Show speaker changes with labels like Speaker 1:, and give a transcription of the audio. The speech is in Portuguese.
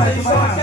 Speaker 1: vai, vai.